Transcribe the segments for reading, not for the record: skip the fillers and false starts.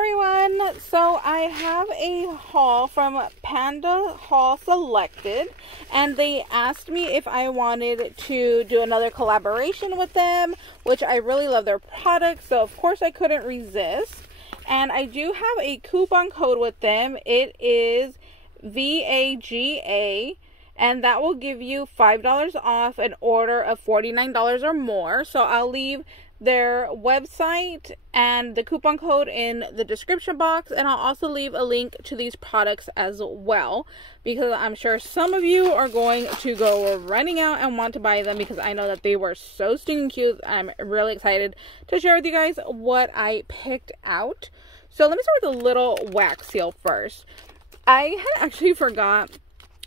everyone, so I have a haul from PandaHall Selected, and they asked me if I wanted to do another collaboration with them, which I really love their products, so of course I couldn't resist. And I do have a coupon code with them. It is VAGA, and that will give you $5 off an order of $49 or more. So I'll leave their website and the coupon code in the description box, and I'll also leave a link to these products as well, because I'm sure some of you are going to go running out and want to buy them, because I know that they were so stinking cute. I'm really excited to share with you guys what I picked out. So let me start with a little wax seal first. I had actually forgot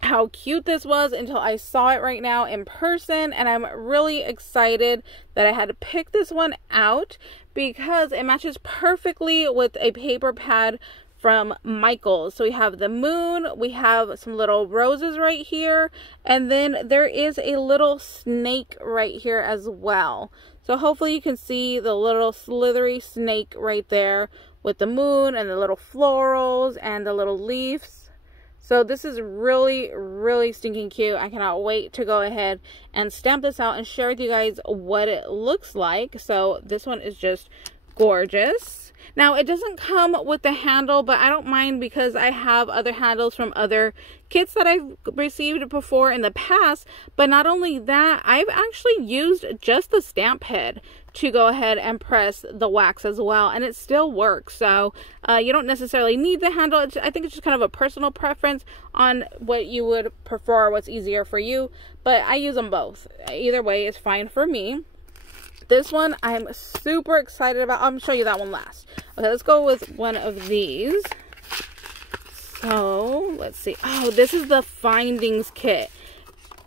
how cute this was until I saw it right now in person, and I'm really excited that I had to pick this one out because it matches perfectly with a paper pad from Michaels. So we have the moon, we have some little roses right here, and then there is a little snake right here as well. So hopefully you can see the little slithery snake right there with the moon and the little florals and the little leaves. So this is really, really stinking cute. I cannot wait to go ahead and stamp this out and share with you guys what it looks like. So this one is just gorgeous. Now, it doesn't come with the handle, but I don't mind because I have other handles from other kits that I've received before in the past. But not only that, I've actually used just the stamp head to go ahead and press the wax as well, and it still works. So you don't necessarily need the handle. I think it's just kind of a personal preference on what you would prefer, what's easier for you, but I use them both. Either way is fine for me. This one I'm super excited about. I'm gonna show you that one last. Okay, let's go with one of these. So let's see. Oh, this is the Findings kit.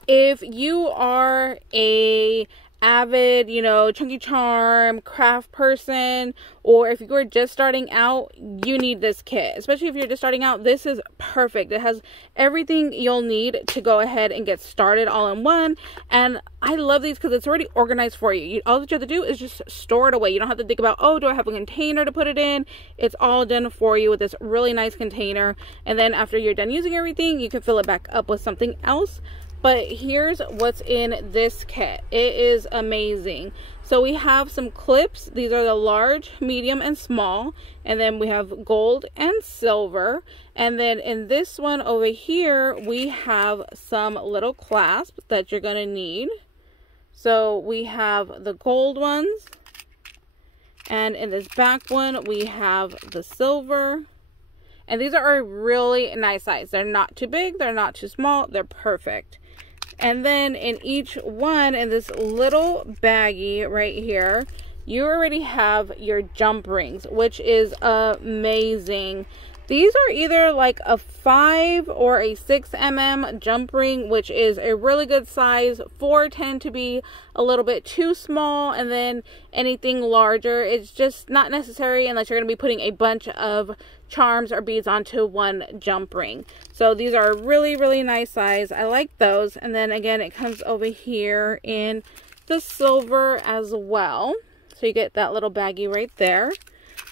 If you are a avid, you know, chunky charm craft person, or if you're just starting out, you need this kit. Especially if you're just starting out, this is perfect. It has everything you'll need to go ahead and get started all in one. And I love these because it's already organized for you. All that you have to do is just store it away. You don't have to think about, oh, do I have a container to put it in? It's all done for you with this really nice container. And then after you're done using everything, you can fill it back up with something else. But here's what's in this kit. It is amazing. So we have some clips. These are the large, medium, and small. And then we have gold and silver. And then in this one over here, we have some little clasps that you're going to need. So we have the gold ones. And in this back one, we have the silver. And these are a really nice size. They're not too big. They're not too small. They're perfect. And then in each one, in this little baggie right here, you already have your jump rings, which is amazing. These are either like a 5 or a 6 mm jump ring, which is a really good size. 4 tend to be a little bit too small, and then anything larger, it's just not necessary unless you're going to be putting a bunch of charms or beads onto one jump ring. So these are really, really nice size. I like those. And then again, it comes over here in the silver as well. So you get that little baggie right there.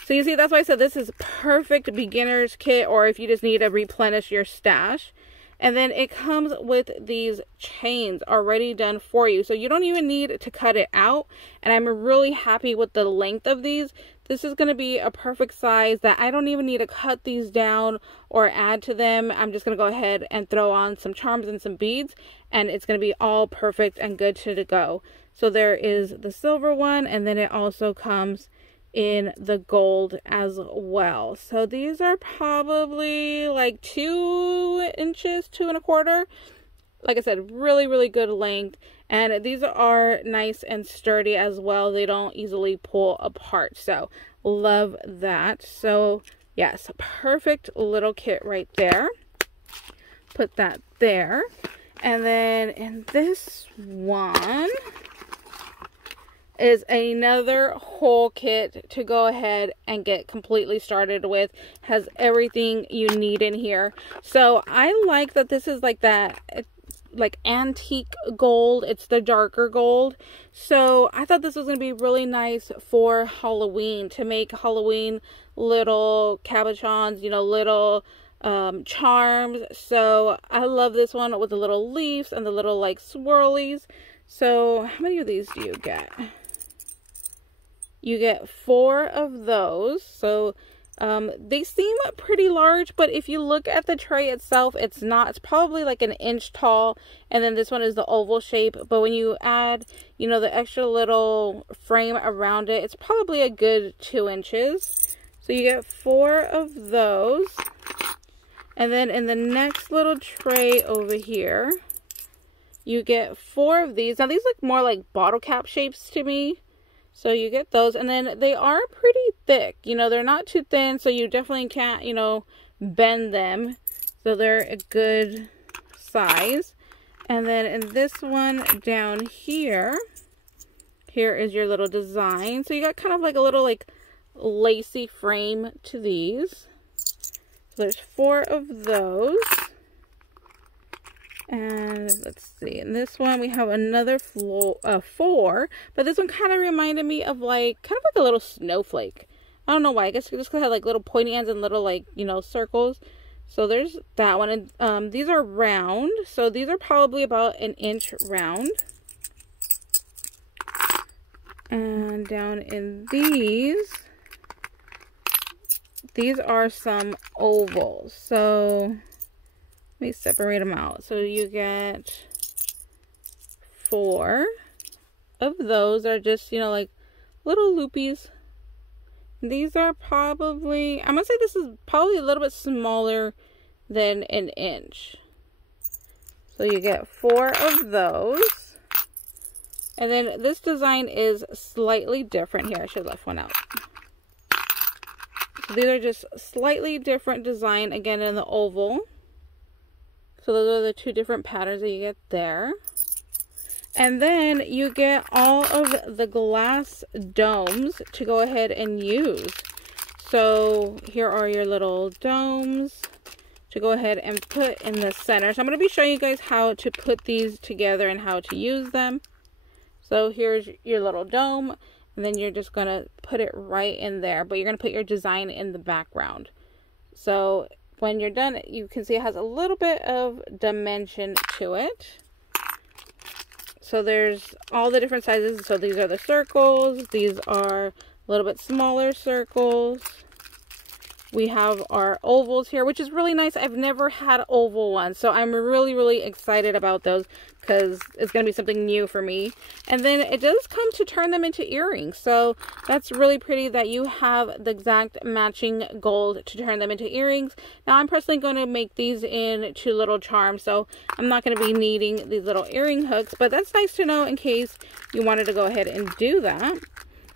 So you see, that's why I said this is perfect beginner's kit, or if you just need to replenish your stash. And then it comes with these chains already done for you. So you don't even need to cut it out. And I'm really happy with the length of these. This is going to be a perfect size that I don't even need to cut these down or add to them. I'm just going to go ahead and throw on some charms and some beads, and it's going to be all perfect and good to go. So there is the silver one, and then it also comes in the gold as well. So these are probably like 2 inches, 2 1/4. Like I said, really, really good length. And these are nice and sturdy as well. They don't easily pull apart. So love that. So yes, perfect little kit right there. Put that there. And then in this one is another whole kit to go ahead and get completely started with. Has everything you need in here. So I like that this is like that like antique gold. It's the darker gold. So I thought this was going to be really nice for Halloween, to make Halloween little cabochons, you know, little charms. So I love this one with the little leaves and the little like swirlies. So how many of these do you get? You get 4 of those. So they seem pretty large, but if you look at the tray itself, it's not. It's probably like an inch tall, and then this one is the oval shape. But when you add, you know, the extra little frame around it, it's probably a good 2 inches. So you get 4 of those. And then in the next little tray over here, you get 4 of these. Now these look more like bottle cap shapes to me. So you get those, and then they are pretty thick. You know, they're not too thin, so you definitely can't, you know, bend them. So they're a good size. And then in this one down here, here is your little design. So you got kind of like a little like lacy frame to these. So there's 4 of those. And let's see, in this one we have another 4, but this one kind of reminded me of like kind of like a little snowflake. I don't know why. I guess just because it had like little pointy ends and little like, you know, circles. So there's that one. And these are round, so these are probably about an inch round. And down in these are some ovals. So let me separate them out. So you get 4 of those are just, you know, like little loopies. These are probably, I'm gonna say this is probably a little bit smaller than an inch. So you get 4 of those. And then this design is slightly different. Here, I should have left one out. So these are just slightly different design, again in the oval. So those are the 2 different patterns that you get there. And then you get all of the glass domes to go ahead and use. So here are your little domes to go ahead and put in the center. So I'm going to be showing you guys how to put these together and how to use them. So here's your little dome, and then you're just going to put it right in there. But you're going to put your design in the background. So when you're done, you can see it has a little bit of dimension to it. So there's all the different sizes. So these are the circles. These are a little bit smaller circles. We have our ovals here, which is really nice. I've never had oval ones, so I'm really excited about those because it's going to be something new for me. And then it does come to turn them into earrings, so that's really pretty that you have the exact matching gold to turn them into earrings. Now I'm personally going to make these into little charms, so I'm not going to be needing these little earring hooks, but that's nice to know in case you wanted to go ahead and do that.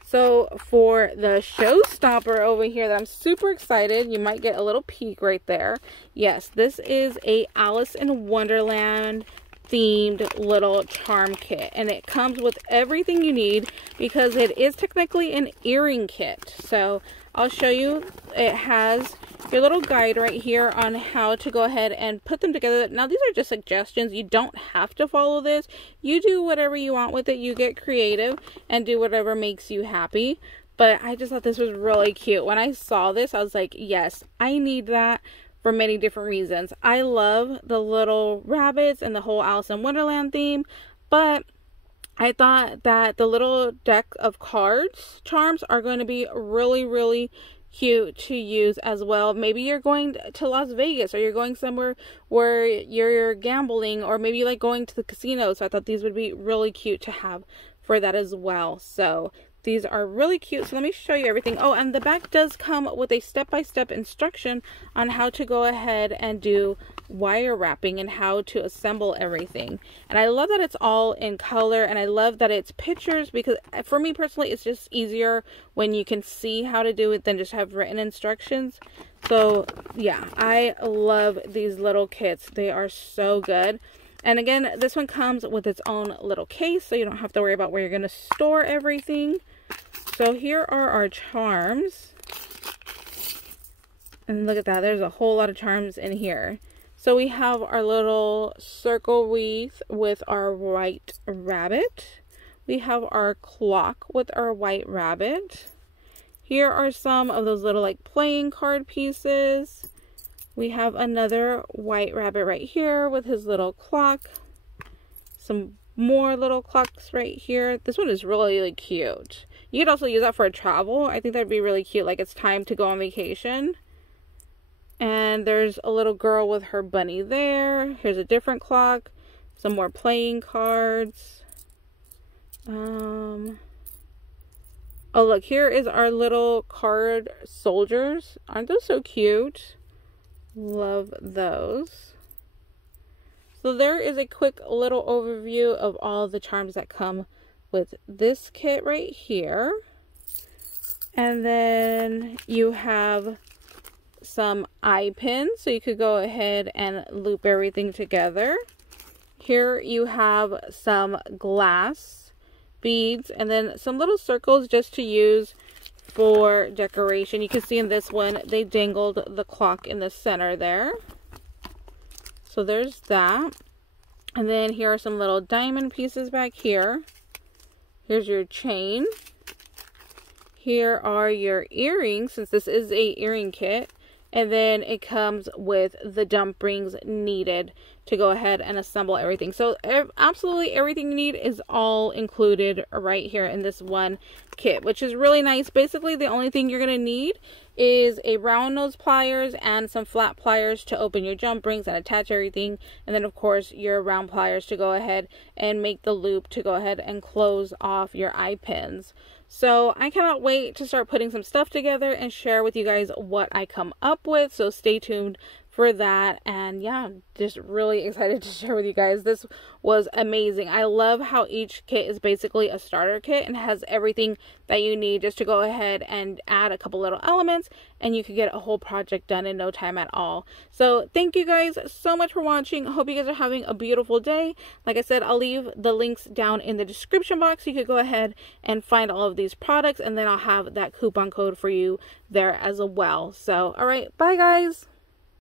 So for the showstopper over here that I'm super excited, you might get a little peek right there. Yes, this is a Alice in Wonderland themed little charm kit, and it comes with everything you need because it is technically an earring kit. So I'll show you. It has your little guide right here on how to go ahead and put them together. Now these are just suggestions. You don't have to follow this. You do whatever you want with it. You get creative and do whatever makes you happy. But I just thought this was really cute. When I saw this, I was like, yes, I need that for many different reasons. I love the little rabbits and the whole Alice in Wonderland theme, but I thought that the little deck of cards charms are going to be really cute to use as well. Maybe you're going to Las Vegas, or you're going somewhere where you're gambling, or maybe you like going to the casino. So I thought these would be really cute to have for that as well. So these are really cute. So let me show you everything. Oh, and the back does come with a step-by-step instruction on how to go ahead and do wire wrapping and how to assemble everything. And I love that it's all in color, and I love that it's pictures, because for me personally, it's just easier when you can see how to do it than just have written instructions. So yeah, I love these little kits. They are so good. And again, this one comes with its own little case, so you don't have to worry about where you're going to store everything. So here are our charms. And look at that, there's a whole lot of charms in here. So we have our little circle wreath with our white rabbit. We have our clock with our white rabbit. Here are some of those little like playing card pieces. We have another white rabbit right here with his little clock. Some more little clocks right here. This one is really cute. You could also use that for travel. I think that'd be really cute. Like it's time to go on vacation. And there's a little girl with her bunny there. Here's a different clock. Some more playing cards. Oh look, here is our little card soldiers. Aren't those so cute? Love those. So there is a quick little overview of all the charms that come with this kit right here. And then you have some eye pins, so you could go ahead and loop everything together. Here you have some glass beads and then some little circles just to use for decoration. You can see in this one they dangled the clock in the center there. So there's that. And then here are some little diamond pieces back here. Here's your chain. Here are your earrings, since this is a earring kit. And then it comes with the dump rings needed to go ahead and assemble everything. So absolutely everything you need is all included right here in this one kit, which is really nice. Basically, the only thing you're going to need is a round nose pliers and some flat pliers to open your jump rings and attach everything. And then, of course, your round pliers to go ahead and make the loop to go ahead and close off your eye pins. So I cannot wait to start putting some stuff together and share with you guys what I come up with. So stay tuned for that. And yeah, just really excited to share with you guys. This was amazing. I love how each kit is basically a starter kit and has everything that you need just to go ahead and add a couple little elements, and you could get a whole project done in no time at all. So thank you guys so much for watching. I hope you guys are having a beautiful day. Like I said, I'll leave the links down in the description box so you could go ahead and find all of these products, and then I'll have that coupon code for you there as well. So all right, bye guys.